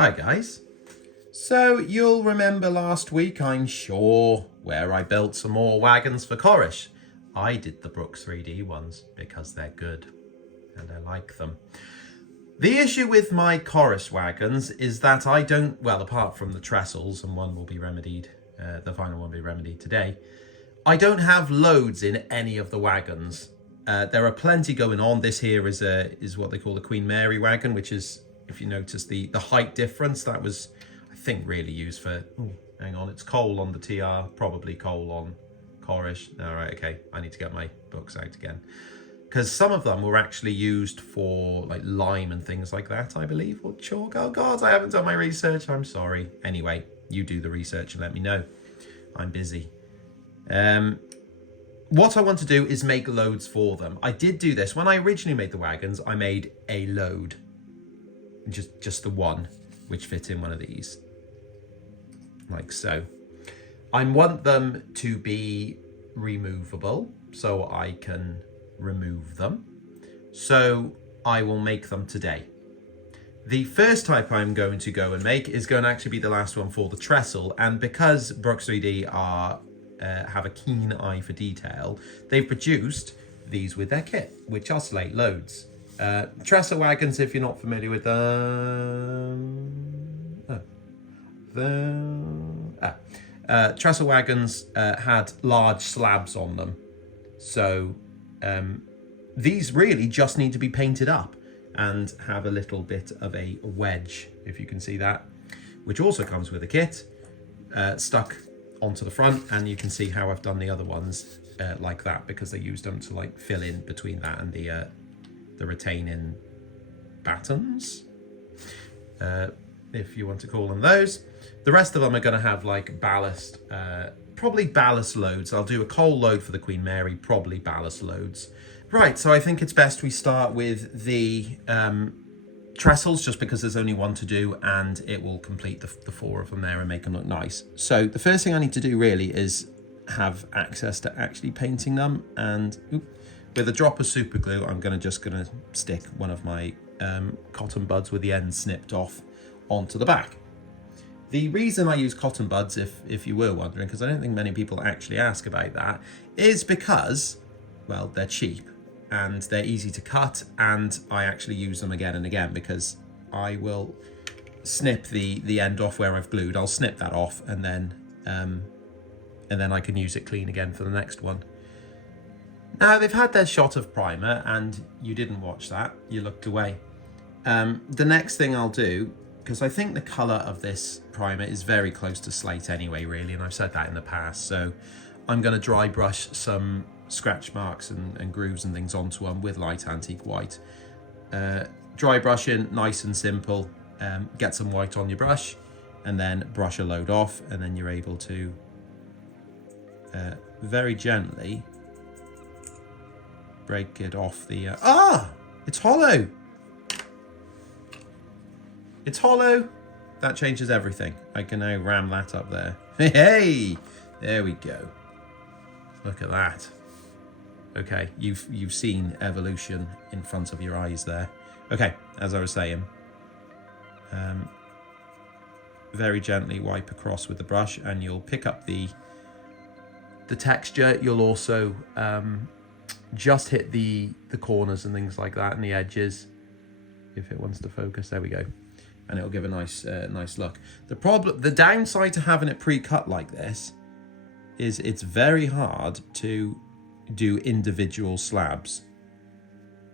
Hi guys. So you'll remember last week, I'm sure, where I built some more wagons for Corris. I did the Brooks 3D ones because they're good and I like them. The issue with my Corris wagons is that I don't, well, apart from the trestles, and one will be remedied, the final one will be remedied today, I don't have loads in any of the wagons. There are plenty going on. This here is what they call the Queen Mary wagon, which is, if you notice the height difference, that was, I think, really used for, hang on, it's coal on the TR, probably coal on corrish. All right, okay, I need to get my books out again. Because some of them were actually used for like lime and things like that, I believe, or chalk. Oh God, I haven't done my research, I'm sorry. Anyway, you do the research and let me know. I'm busy. What I want to do is make loads for them. I did do this. When I originally made the wagons, I made a load. Just the one, which fit in one of these. Like so. I want them to be removable, so I can remove them. So I will make them today. The first type I'm going to go and make is going to actually be the last one for the trestle. And because Brooks 3D have a keen eye for detail, they've produced these with their kit, which are slate loads. Trestle wagons, if you're not familiar with them, trestle wagons had large slabs on them. So these really just need to be painted up and have a little bit of a wedge, if you can see that, which also comes with a kit stuck onto the front. And you can see how I've done the other ones like that, because they used them to like fill in between that and the retaining battens, if you want to call them those. The rest of them are going to have like ballast, probably ballast loads. I'll do a coal load for the Queen Mary, probably ballast loads. Right, so I think it's best we start with the trestles, just because there's only one to do and it will complete the four of them there and make them look nice. So the first thing I need to do really is have access to actually painting them, and with a drop of super glue, I'm just gonna stick one of my cotton buds with the end snipped off onto the back. The reason I use cotton buds, if you were wondering, because I don't think many people actually ask about that, is because, well, they're cheap and they're easy to cut, and I actually use them again and again, because I will snip the end off where I've glued. I'll snip that off and then I can use it clean again for the next one. Now, they've had their shot of primer and you didn't watch that, you looked away. The next thing I'll do, because I think the colour of this primer is very close to slate anyway, really, and I've said that in the past, so I'm going to dry brush some scratch marks and grooves and things onto them with light antique white. Dry brushing, nice and simple. Get some white on your brush and then brush a load off, and then you're able to very gently break it off the... it's hollow! It's hollow! That changes everything. I can now ram that up there. Hey! There we go. Look at that. Okay, you've seen evolution in front of your eyes there. Okay, as I was saying, very gently wipe across with the brush and you'll pick up the texture. You'll also just hit the corners and things like that and the edges, if it wants to focus. There we go. And it'll give a nice nice look. The downside to having it pre-cut like this is it's very hard to do individual slabs,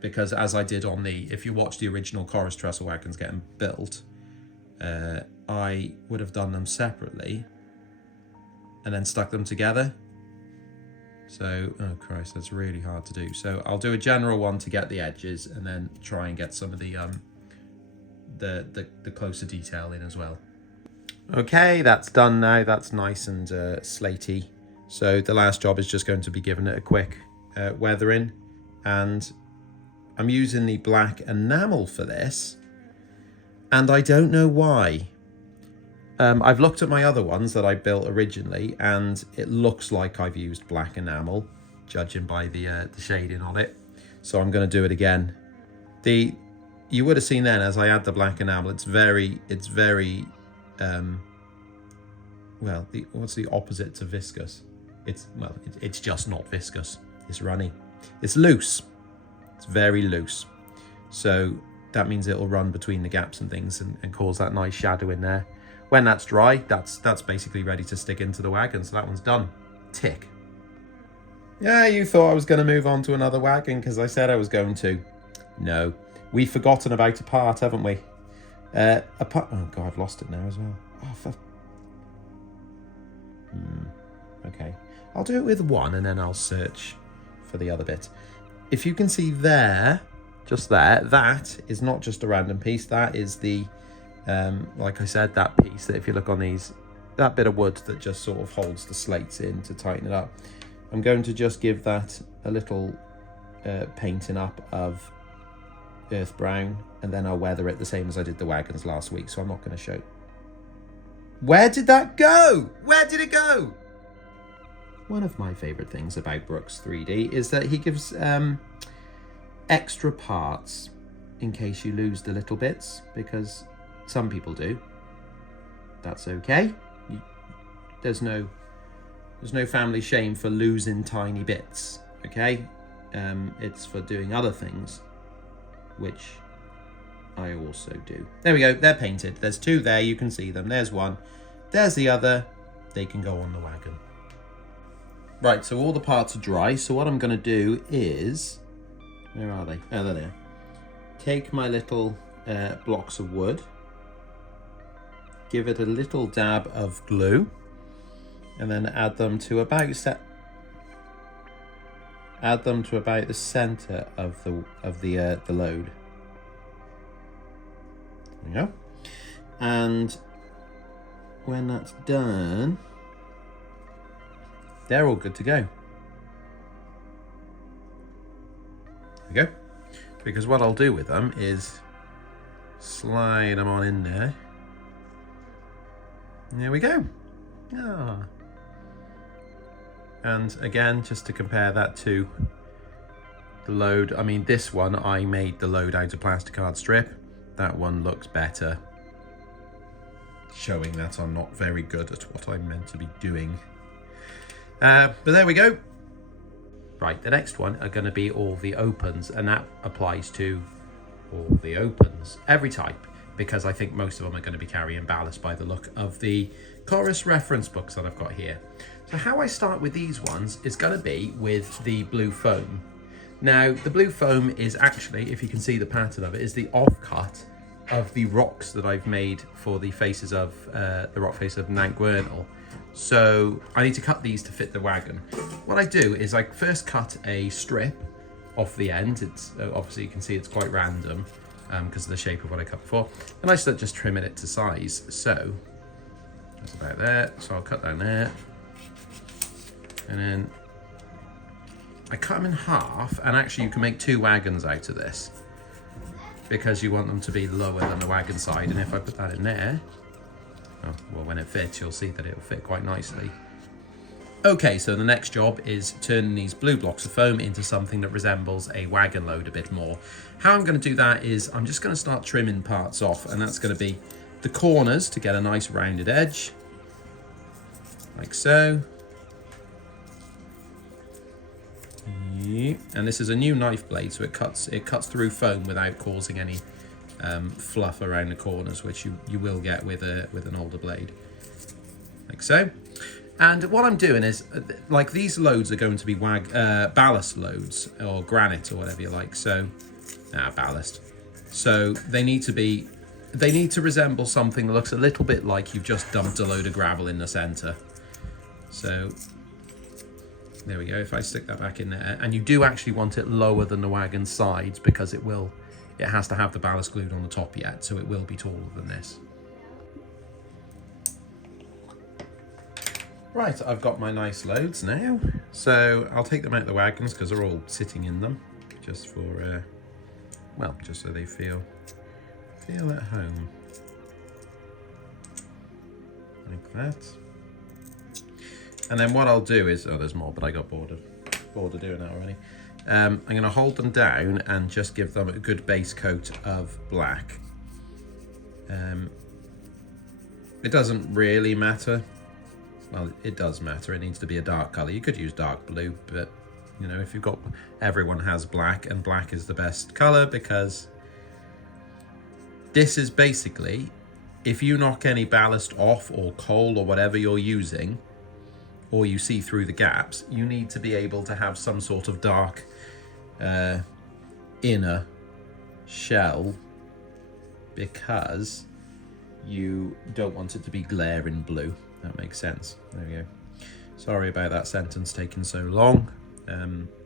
because as I did on if you watch the original Corris trestle wagons getting built, I would have done them separately and then stuck them together. So, oh Christ, that's really hard to do. So I'll do a general one to get the edges and then try and get some of the closer detail in as well. Okay, that's done now. That's nice and slatey. So the last job is just going to be giving it a quick weathering, and I'm using the black enamel for this, and I don't know why. I've looked at my other ones that I built originally, and it looks like I've used black enamel, judging by the shading on it. So I'm going to do it again. The you would have seen then as I add the black enamel, it's very, well, what's the opposite to viscous? It's just not viscous. It's runny. It's loose. It's very loose. So that means it'll run between the gaps and things and cause that nice shadow in there. When that's dry, that's basically ready to stick into the wagon. So that one's done. Tick. Yeah, you thought I was going to move on to another wagon because I said I was going to. No, we've forgotten about a part, haven't we? Oh God, I've lost it now as well. Oh, okay, I'll do it with one and then I'll search for the other bit. If you can see there, just there, that is not just a random piece. That is the, like I said, that piece that if you look on these, that bit of wood that just sort of holds the slates in to tighten it up. I'm going to just give that a little painting up of earth brown, and then I'll weather it the same as I did the wagons last week, so I'm not going to show. Where did that go? Where did it go? One of my favourite things about Brooks 3D is that he gives extra parts in case you lose the little bits, because some people do. That's okay. There's no family shame for losing tiny bits, okay? It's for doing other things, which I also do. There we go, they're painted. There's two there, you can see them. There's one, there's the other. They can go on the wagon. Right, so all the parts are dry. So what I'm gonna do is, where are they? Oh, there they are. Take my little blocks of wood, give it a little dab of glue, and then add them to about the center of the load. There we go. And when that's done, they're all good to go. There we go. Because what I'll do with them is slide them on in there. And there we go. Ah. And again, just to compare that to the load, I mean, this one, I made the load out of plastic card strip. That one looks better, showing that I'm not very good at what I'm meant to be doing. But there we go. Right, the next one are going to be all the opens, and that applies to all the opens, every type, because I think most of them are going to be carrying ballast by the look of the Corris reference books that I've got here. So how I start with these ones is going to be with the blue foam. Now, the blue foam is actually, if you can see the pattern of it, is the offcut of the rocks that I've made for the faces of the rock face of Nantgwernel. So I need to cut these to fit the wagon. What I do is I first cut a strip off the end. It's obviously you can see it's quite random because of the shape of what I cut before. And I start just trimming it to size. So that's about there. So I'll cut down there. And then I cut them in half, and actually you can make two wagons out of this because you want them to be lower than the wagon side. And if I put that in there, oh, well, when it fits, you'll see that it'll fit quite nicely. Okay, so the next job is turning these blue blocks of foam into something that resembles a wagon load a bit more. How I'm going to do that is I'm just going to start trimming parts off, and that's going to be the corners to get a nice rounded edge, like so. And this is a new knife blade, so it cuts through foam without causing any fluff around the corners, which you will get with an older blade, like so. And what I'm doing is, like, these loads are going to be ballast loads, or granite, or whatever you like. So, ballast. So they need to resemble something that looks a little bit like you've just dumped a load of gravel in the center. So there we go. If I stick that back in there, and you do actually want it lower than the wagon sides, because it has to have the ballast glued on the top yet, so it will be taller than this. Right, I've got my nice loads now. So I'll take them out of the wagons because they're all sitting in them, just for, well, just so they feel at home. Like that. And then what I'll do is, oh, there's more, but I got bored of doing that already. I'm going to hold them down and just give them a good base coat of black. It doesn't really matter. Well, it does matter. It needs to be a dark color. You could use dark blue, but you know, if you've got, everyone has black, and black is the best color because this is basically, if you knock any ballast off or coal or whatever you're using, or you see through the gaps, you need to be able to have some sort of dark inner shell, because you don't want it to be glaring blue. That makes sense. There we go. Sorry about that sentence taking so long.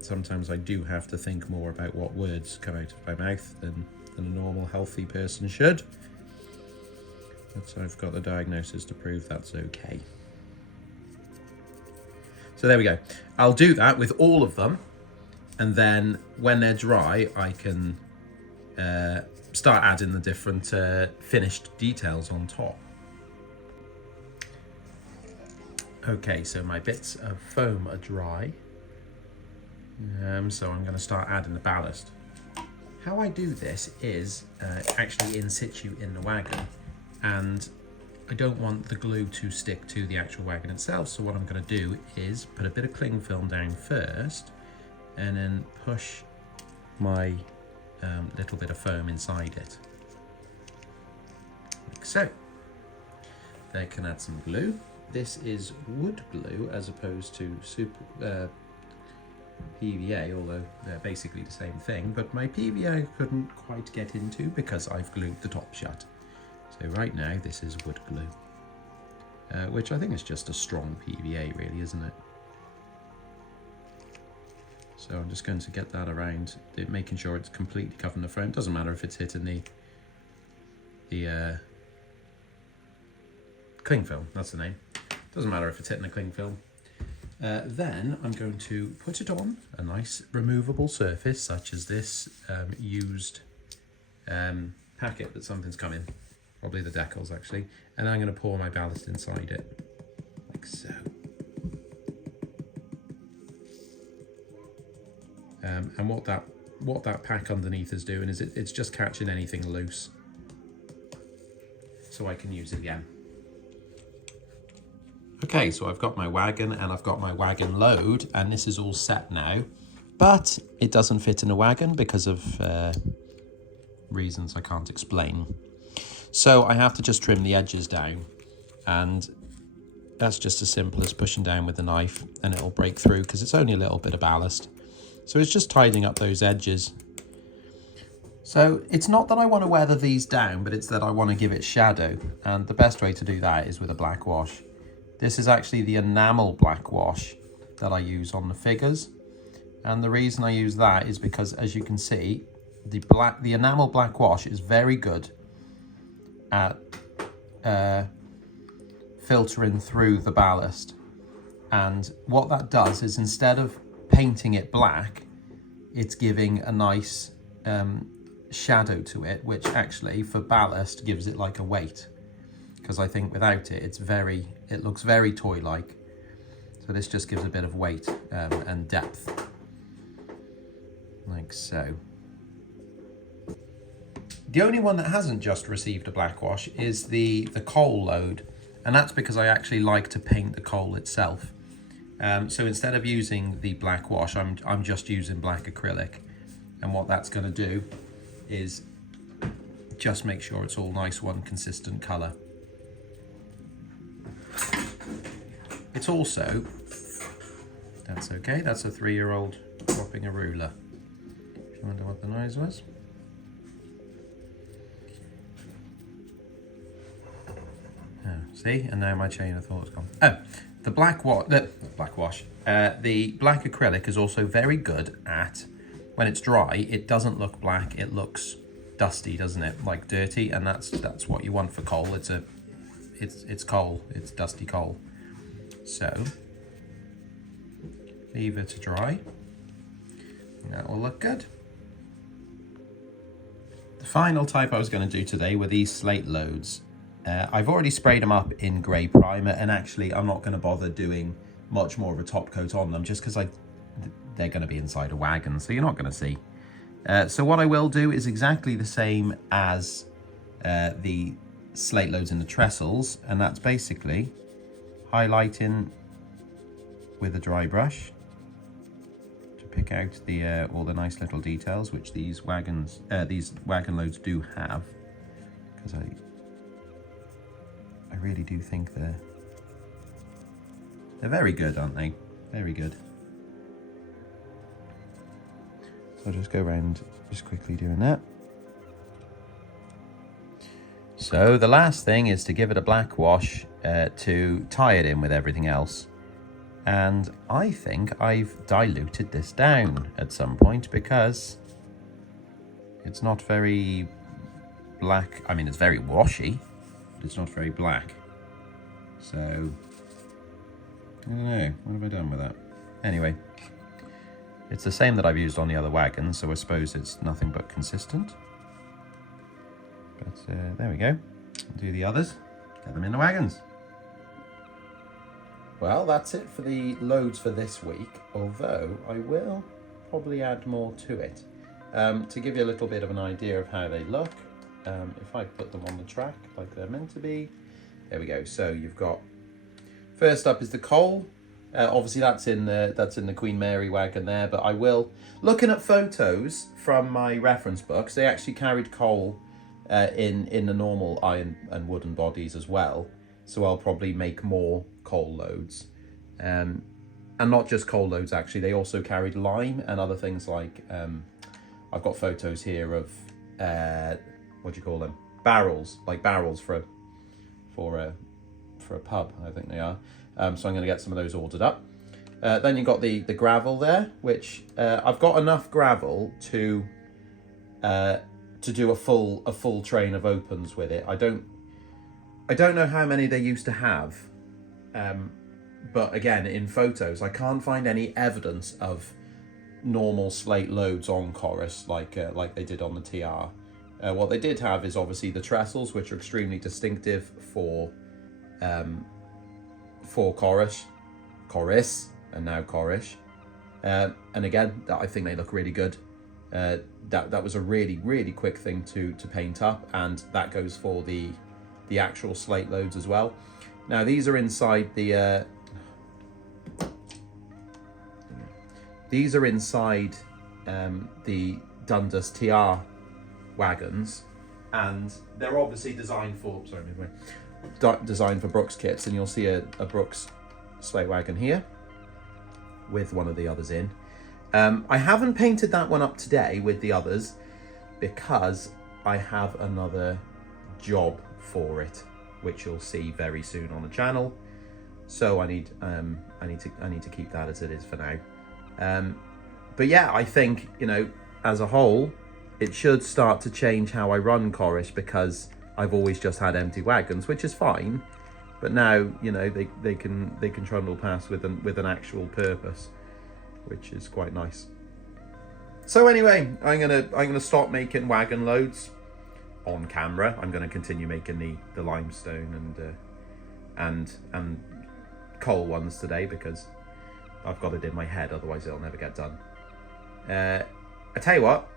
Sometimes I do have to think more about what words come out of my mouth than a normal healthy person should. But I've got the diagnosis to prove that's okay. So there we go. I'll do that with all of them, and then when they're dry, I can start adding the different finished details on top. Okay, so my bits of foam are dry. So I'm going to start adding the ballast. How I do this is actually in situ in the wagon, and I don't want the glue to stick to the actual wagon itself, so what I'm going to do is put a bit of cling film down first and then push my little bit of foam inside it, like so. They can add some glue. This is wood glue as opposed to PVA, although they're basically the same thing, but my PVA I couldn't quite get into because I've glued the top shut. So right now this is wood glue, which I think is just a strong PVA really, isn't it? So I'm just going to get that around, making sure it's completely covering the frame. Doesn't matter if it's hitting the cling film, that's the name. Doesn't matter if it's hitting the cling film. Then I'm going to put it on a nice removable surface, such as this used packet that something's come in, probably the decals actually, and I'm going to pour my ballast inside it, like so. And what that pack underneath is doing is it's just catching anything loose, so I can use it again. Okay, so I've got my wagon and I've got my wagon load, and this is all set now, but it doesn't fit in a wagon because of reasons I can't explain. So I have to just trim the edges down, and that's just as simple as pushing down with a knife and it'll break through because it's only a little bit of ballast. So it's just tidying up those edges. So it's not that I want to weather these down, but it's that I want to give it shadow, and the best way to do that is with a black wash. This is actually the enamel black wash that I use on the figures, and the reason I use that is because, as you can see, the enamel black wash is very good at filtering through the ballast, and what that does is, instead of painting it black, it's giving a nice shadow to it, which actually for ballast gives it like a weight, because I think without it it looks very toy-like. So this just gives a bit of weight and depth, like so. The only one that hasn't just received a black wash is the coal load, and that's because I actually like to paint the coal itself. So instead of using the black wash, I'm just using black acrylic, and what that's going to do is just make sure it's all nice, one consistent colour. It's also, that's okay, that's a 3-year-old dropping a ruler. I wonder what the noise was. Oh, see, and now my chain of thought's gone. Oh, the black acrylic is also very good at, when it's dry, it doesn't look black, it looks dusty, doesn't it? Like dirty, and that's what you want for coal. It's coal, it's dusty coal. So leave it to dry. That will look good. The final type I was going to do today were these slate loads. I've already sprayed them up in grey primer, and actually I'm not going to bother doing much more of a top coat on them, just because they're going to be inside a wagon, so you're not going to see. So what I will do is exactly the same as the slate loads in the trestles, and that's basically highlighting with a dry brush to pick out the all the nice little details which these wagon loads do have, because I really do think they're very good, aren't they? Very good. So I'll just go around just quickly doing that. So the last thing is to give it a black wash to tie it in with everything else. And I think I've diluted this down at some point because it's not very black. I mean, it's very washy, but it's not very black. So, I don't know, what have I done with that? Anyway, it's the same that I've used on the other wagons, so I suppose it's nothing but consistent. But there we go. I'll do the others, get them in the wagons. Well, that's it for the loads for this week, although I will probably add more to it. To give you a little bit of an idea of how they look, if I put them on the track like they're meant to be, there we go. So you've got, first up is the coal. Obviously that's in the Queen Mary wagon there, but I will, looking at photos from my reference books, they actually carried coal in the normal iron and wooden bodies as well. So I'll probably make more coal loads. And not just coal loads, actually, they also carried lime and other things like, I've got photos here of, what do you call them? Barrels, like barrels for a pub, I think they are. So I'm going to get some of those ordered up. Then you've got the gravel there, which I've got enough gravel to do a full train of opens with it. I don't know how many they used to have, but again, in photos, I can't find any evidence of normal slate loads on Corris like they did on the TR. What they did have is obviously the trestles, which are extremely distinctive for corris, and now corrish. And again, I think they look really good. That was a really quick thing to paint up, and that goes for the actual slate loads as well. Now these are inside the the Dundas TR wagons, and they're obviously designed for Brooks kits, and you'll see a Brooks slate wagon here with one of the others in. I haven't painted that one up today with the others because I have another job for it, which you'll see very soon on the channel. So I need to keep that as it is for now. But yeah, I think, you know, as a whole, it should start to change how I run Corrish, because I've always just had empty wagons, which is fine. But now, you know, they can trundle past with an actual purpose, which is quite nice. So anyway, I'm gonna stop making wagon loads on camera. I'm gonna continue making the limestone and coal ones today, because I've got it in my head, otherwise it'll never get done. I tell you what,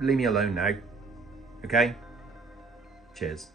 leave me alone now, okay? Cheers.